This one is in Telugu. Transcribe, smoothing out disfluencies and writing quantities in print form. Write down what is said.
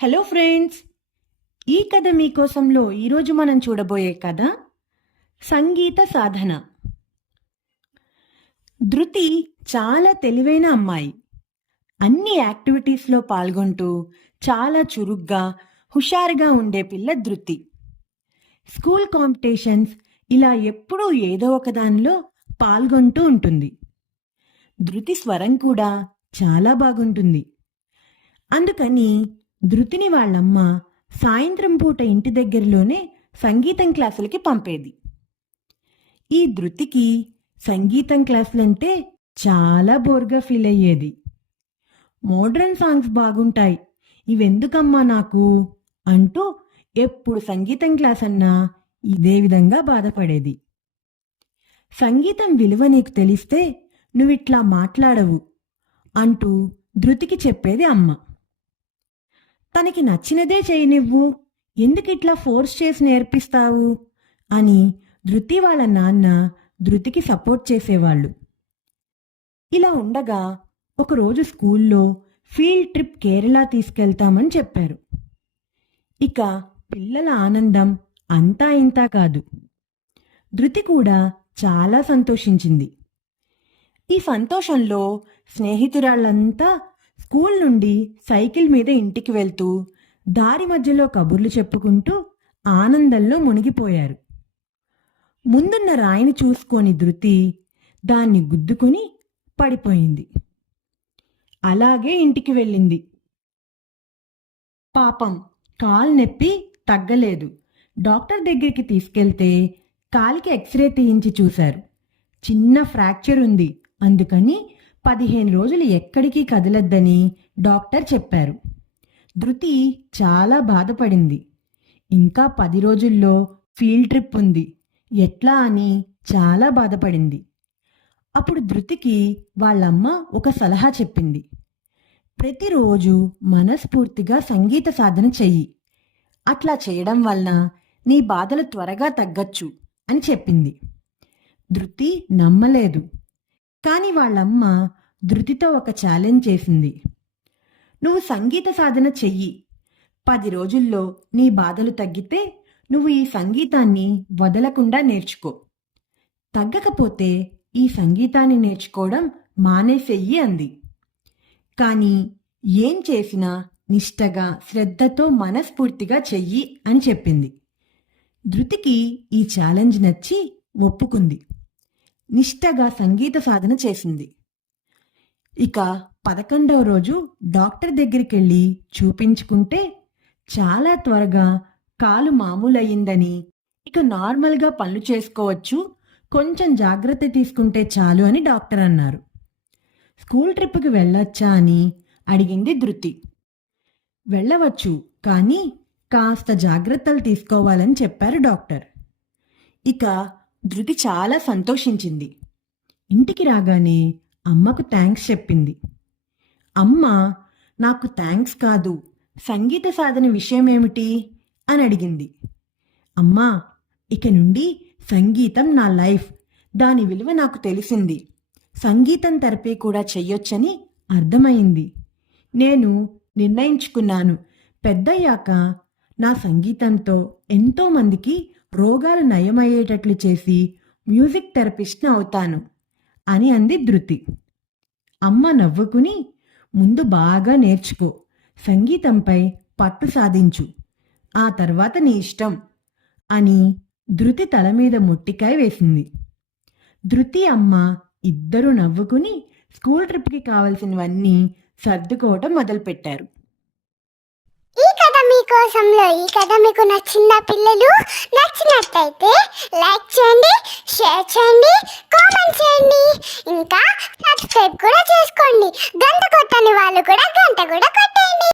హలో ఫ్రెండ్స్, ఈ కథ మీకోసంలో ఈరోజు మనం చూడబోయే కథ సంగీత సాధన. ధృతి చాలా తెలివైన అమ్మాయి. అన్ని యాక్టివిటీస్లో పాల్గొంటూ చాలా చురుగ్గా హుషారుగా ఉండే పిల్ల ధృతి. స్కూల్ కాంపిటీషన్స్ ఇలా ఎప్పుడూ ఏదో ఒక దానిలో పాల్గొంటూ ఉంటుంది. ధృతి స్వరం కూడా చాలా బాగుంటుంది. అందుకని ధృతిని వాళ్ళమ్మ సాయంత్రం పూట ఇంటి దగ్గరలోనే సంగీతం క్లాసులకి పంపేది. ఈ ధృతికి సంగీతం క్లాసులంటే చాలా బోర్గా ఫీల్ అయ్యేది. మోడ్రన్ సాంగ్స్ బాగుంటాయి, ఇవెందుకమ్మా నాకు అంటూ ఎప్పుడు సంగీతం క్లాస్ అన్నా ఇదే విధంగా బాధపడేది. సంగీతం విలువ నీకు తెలిస్తే నువ్విట్లా మాట్లాడవు అంటూ ధృతికి చెప్పేది అమ్మ. తనకి నచ్చినదే చేయనివ్వు, ఎందుకిట్లా ఫోర్స్ చేసి నేర్పిస్తావు అని ధృతి వాళ్ళ నాన్న ధృతికి సపోర్ట్ చేసేవాళ్ళు. ఇలా ఉండగా ఒకరోజు స్కూల్లో ఫీల్డ్ ట్రిప్ కేరళ తీసుకెళ్తామని చెప్పారు. ఇక పిల్లల ఆనందం అంతా ఇంతా కాదు. ధృతి కూడా చాలా సంతోషించింది. ఈ సంతోషంలో స్నేహితురాళ్ళంతా స్కూల్ నుండి సైకిల్ మీద ఇంటికి వెళ్తూ దారి మధ్యలో కబుర్లు చెప్పుకుంటూ ఆనందంలో మునిగిపోయారు. ముందున్న రాయిని చూసుకొని ధృతి దాన్ని గుద్దుకొని పడిపోయింది. అలాగే ఇంటికి వెళ్ళింది. పాపం కాలు నొప్పి తగ్గలేదు. డాక్టర్ దగ్గరికి తీసుకెళ్తే కాలికి ఎక్స్రే తీయించి చూశారు. చిన్న ఫ్రాక్చర్ ఉంది, అందుకని 15 రోజులు ఎక్కడికి కదలొద్దని డాక్టర్ చెప్పారు. ధృతి చాలా బాధపడింది. ఇంకా 10 రోజుల్లో ఫీల్డ్ ట్రిప్ ఉంది, ఎట్లా అని చాలా బాధపడింది. అప్పుడు ధృతికి వాళ్ళమ్మ ఒక సలహా చెప్పింది. ప్రతిరోజు మనస్ఫూర్తిగా సంగీత సాధన చెయ్యి, అట్లా చేయడం వలన నీ బాధలు త్వరగా తగ్గచ్చు అని చెప్పింది. ధృతి నమ్మలేదు. కానీ వాళ్ళమ్మ ధృతితో ఒక ఛాలెంజ్ చేసింది. నువ్వు సంగీత సాధన చెయ్యి, 10 రోజుల్లో నీ బాధలు తగ్గితే నువ్వు ఈ సంగీతాన్ని వదలకుండా నేర్చుకో. తగ్గకపోతే ఈ సంగీతాన్ని నేర్చుకోవడం మానేసెయ్యి అంది. కానీ ఏం చేసినా నిష్టగా శ్రద్ధతో మనస్ఫూర్తిగా చెయ్యి అని చెప్పింది. ధృతికి ఈ ఛాలెంజ్ నచ్చి ఒప్పుకుంది. నిష్టగా సంగీత సాధన చేసింది. ఇక 11వ రోజు డాక్టర్ దగ్గరికి వెళ్ళి చూపించుకుంటే చాలా త్వరగా కాలు మామూలయ్యిందని, ఇక నార్మల్గా పనులు చేసుకోవచ్చు, కొంచెం జాగ్రత్త తీసుకుంటే చాలు అని డాక్టర్ అన్నారు. స్కూల్ ట్రిప్కి వెళ్ళొచ్చా అని అడిగింది ధృతి. వెళ్ళవచ్చు, కానీ కాస్త జాగ్రత్తలు తీసుకోవాలని చెప్పారు డాక్టర్. ఇక ధృతి చాలా సంతోషించింది. ఇంటికి రాగానే అమ్మకు థ్యాంక్స్ చెప్పింది. అమ్మ, నాకు థ్యాంక్స్ కాదు, సంగీత సాధన విషయం ఏమిటి అని అడిగింది. అమ్మా, ఇక నుండి సంగీతం నా లైఫ్, దాని విలువ నాకు తెలిసింది. సంగీతం థెరపీ కూడా చెయ్యొచ్చని అర్థమైంది. నేను నిర్ణయించుకున్నాను, పెద్దయ్యాక నా సంగీతంతో ఎంతోమందికి రోగాలు నయమయ్యేటట్లు చేసి మ్యూజిక్ థెరపిస్ట్ని అవుతాను అని అంది ధృతి. అమ్మ నవ్వుకుని, ముందు బాగా నేర్చుకో, సంగీతంపై పట్టు సాధించు, ఆ తర్వాత నీ ఇష్టం అని ధృతి తల మీద మొట్టికాయ వేసింది. ధృతి అమ్మ ఇద్దరూ నవ్వుకుని స్కూల్ ట్రిప్కి కావలసినవన్నీ సర్దుకోవటం మొదలుపెట్టారు. ఈ కథ మీకు నచ్చిందా పిల్లలు? నచ్చినట్లయితే లైక్ చేయండి, షేర్ చేయండి, కామెంట్ చేయండి, ఇంకా సబ్స్క్రైబ్ కూడా చేసుకోండి. గంట కొట్టని వాళ్ళు కూడా గంట కూడా కొట్టండి.